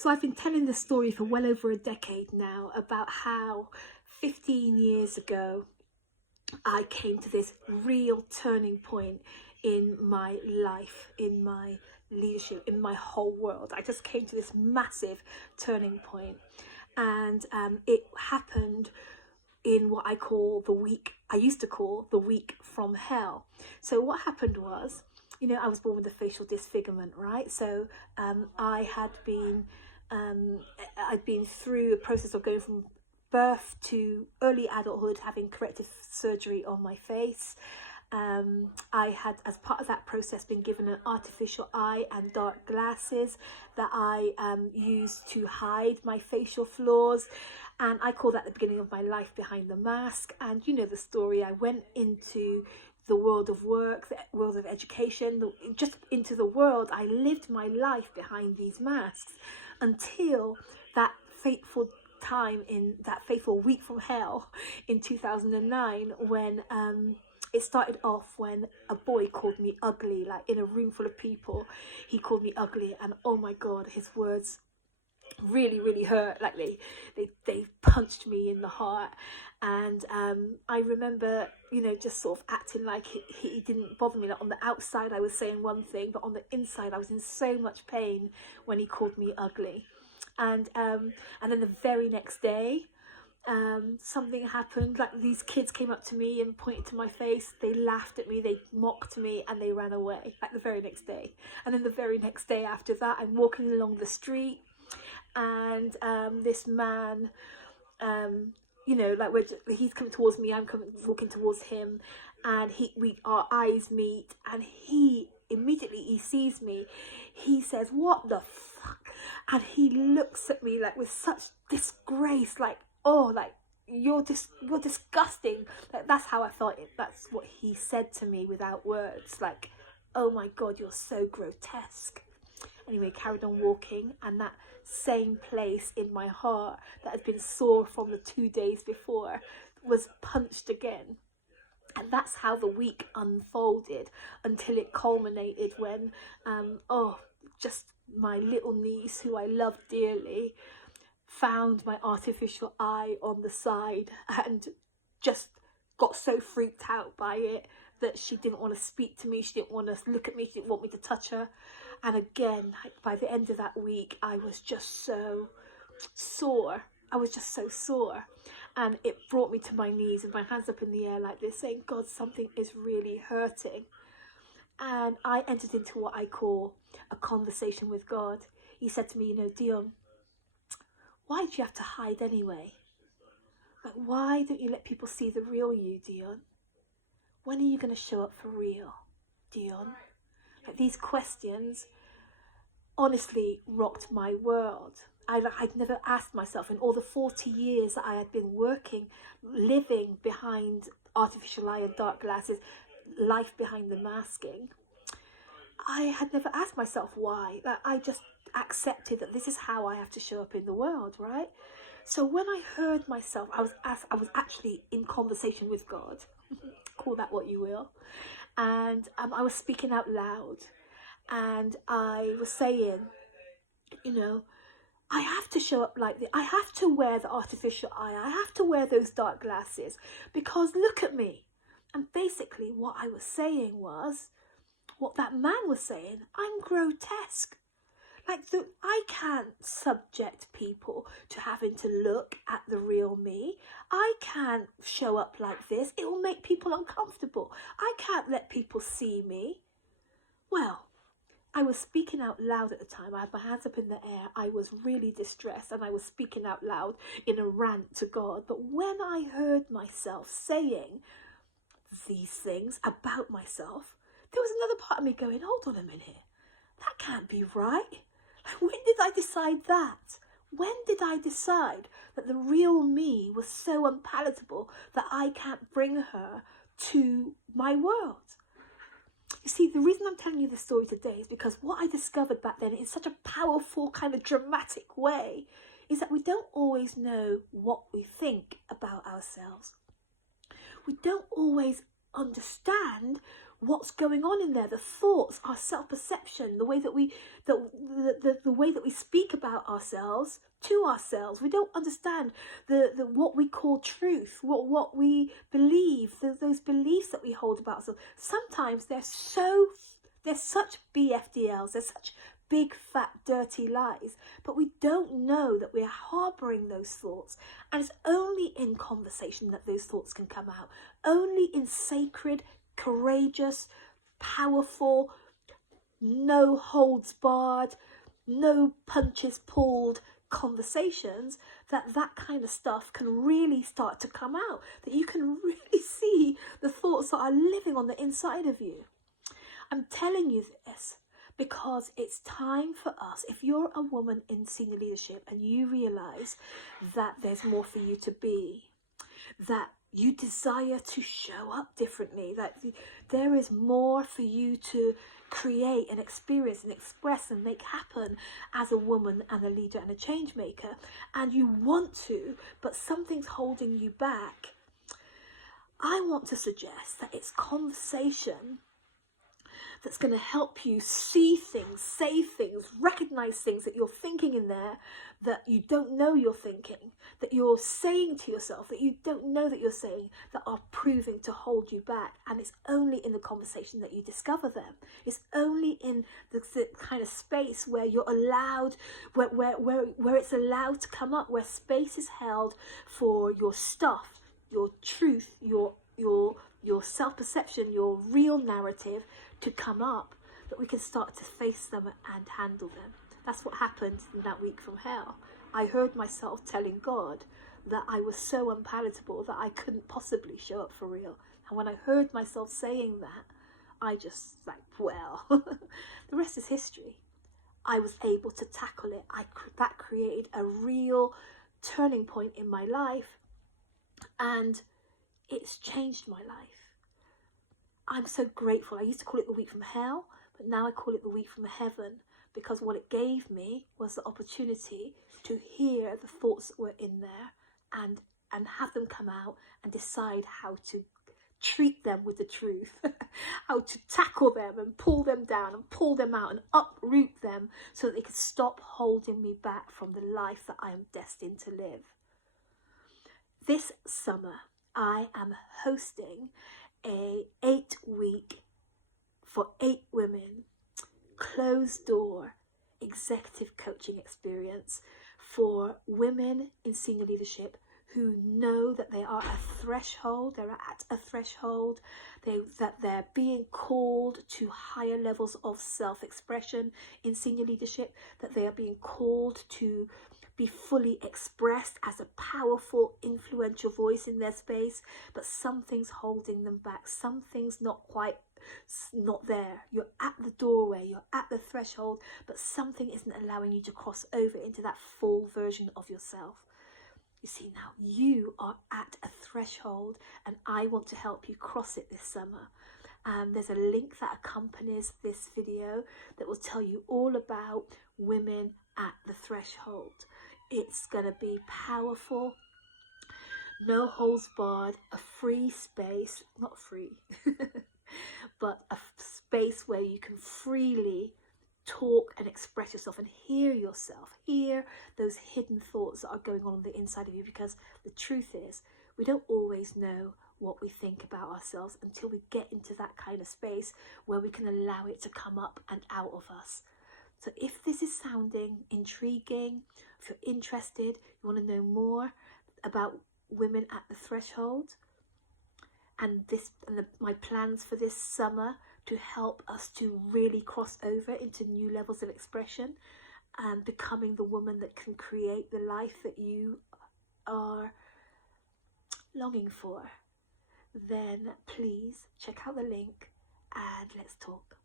So I've been telling the story for well over a decade now about how 15 years ago I came to this real turning point in my life, in my leadership, in my whole world. I just came to this massive turning point, and it happened in what I used to call the week from hell. So what happened was, I was born with a facial disfigurement, right? So I'd been through a process of going from birth to early adulthood, having corrective surgery on my face. I had, as part of that process, been given an artificial eye and dark glasses that I used to hide my facial flaws, and I call that the beginning of my life behind the mask. And you know the story. I went into the world of work, the world of education, just into the world. I lived my life behind these masks until that fateful time, in that fateful week from hell in 2009, when it started off when a boy called me ugly, like in a room full of people. He called me ugly, and oh my God, his words really hurt. Like they punched me in the heart. And I remember, just sort of acting like he didn't bother me. Like on the outside I was saying one thing, but on the inside I was in so much pain when he called me ugly. And then the very next day, something happened. Like, these kids came up to me and pointed to my face. They laughed at me, they mocked me, and they ran away, like the very next day. And then the very next day after that, I'm walking along the street, and this man, he's coming towards me, I'm walking towards him, and our eyes meet, and he sees me. He says, "What the fuck?" And he looks at me like with such disgrace, like, "Oh, like, you're disgusting." Like, that's how I felt it. That's what he said to me without words. Like, "Oh my God, you're so grotesque." Anyway, carried on walking, and that same place in my heart that had been sore from the 2 days before was punched again. And that's how the week unfolded, until it culminated when, just my little niece, who I love dearly, found my artificial eye on the side and just got so freaked out by it that she didn't want to speak to me, she didn't want to look at me, she didn't want me to touch her. And again, by the end of that week, I was just so sore. And it brought me to my knees with my hands up in the air like this, saying, "God, something is really hurting." And I entered into what I call a conversation with God. He said to me, "Dion, why do you have to hide anyway? Like, why don't you let people see the real you, Dion? When are you going to show up for real, Dion?" Like, these questions honestly rocked my world. I'd never asked myself, in all the 40 years that I had been living behind artificial eye and dark glasses, life behind the masking, I had never asked myself why. Like, I just accepted that this is how I have to show up in the world, right? So when I heard myself, I was actually in conversation with God, call that what you will, and I was speaking out loud, and I was saying, I have to show up like this. I have to wear the artificial eye. I have to wear those dark glasses, because look at me. And basically what I was saying was what that man was saying. I'm grotesque. Like, I can't subject people to having to look at the real me. I can't show up like this. It will make people uncomfortable. I can't let people see me. Well, I was speaking out loud at the time. I had my hands up in the air. I was really distressed, and I was speaking out loud in a rant to God. But when I heard myself saying these things about myself, there was another part of me going, "Hold on a minute. That can't be right. Like, when did I decide that? When did I decide that the real me was so unpalatable that I can't bring her to my world?" You see, the reason I'm telling you this story today is because what I discovered back then, in such a powerful, kind of dramatic way, is that we don't always know what we think about ourselves. We don't always understand what's going on in there, the thoughts, our self-perception, the way that we the way that we speak about ourselves to ourselves. We don't understand the what we call truth, what we believe, those beliefs that we hold about ourselves. Sometimes they're such BFDLs, they're such big fat dirty lies, but we don't know that we're harboring those thoughts. And it's only in conversation that those thoughts can come out, only in sacred, courageous, powerful, no holds barred, no punches pulled conversations, that kind of stuff can really start to come out, that you can really see the thoughts that are living on the inside of you. I'm telling you this because it's time for us, if you're a woman in senior leadership and you realise that there's more for you to be, that you desire to show up differently, that there is more for you to create and experience and express and make happen as a woman and a leader and a change maker, and you want to, but something's holding you back, I want to suggest that it's conversation that's going to help you see things, say things, recognize things that you're thinking in there that you don't know you're thinking, that you're saying to yourself that you don't know that you're saying, that are proving to hold you back. And it's only in the conversation that you discover them. It's only in the kind of space where you're allowed, where it's allowed to come up, where space is held for your stuff, your truth, your self-perception, your real narrative to come up, that we can start to face them and handle them. That's what happened in that week from hell. I heard myself telling God that I was so unpalatable that I couldn't possibly show up for real. And when I heard myself saying that, I just well, the rest is history. I was able to tackle it. That created a real turning point in my life, and it's changed my life. I'm so grateful. I used to call it the week from hell, but now I call it the week from heaven, because what it gave me was the opportunity to hear the thoughts that were in there and have them come out and decide how to treat them with the truth, how to tackle them and pull them down and pull them out and uproot them so that they could stop holding me back from the life that I am destined to live. This summer, I am hosting a 8-week for 8 women closed door executive coaching experience for women in senior leadership who know that they are they're at a threshold, that they're being called to higher levels of self-expression in senior leadership, that they are being called to be fully expressed as a powerful, influential voice in their space, but something's holding them back. Something's not there. You're at the doorway, you're at the threshold, but something isn't allowing you to cross over into that full version of yourself. You see, now you are at a threshold, and I want to help you cross it this summer. There's a link that accompanies this video that will tell you all about women at the threshold. It's going to be powerful, no holds barred, a free space, not free, but a space where you can freely talk and express yourself and hear yourself, hear those hidden thoughts that are going on the inside of you, because the truth is, we don't always know what we think about ourselves until we get into that kind of space where we can allow it to come up and out of us. So if this is sounding intriguing, if you're interested, you want to know more about women at the threshold and my plans for this summer to help us to really cross over into new levels of expression and becoming the woman that can create the life that you are longing for, then please check out the link and let's talk.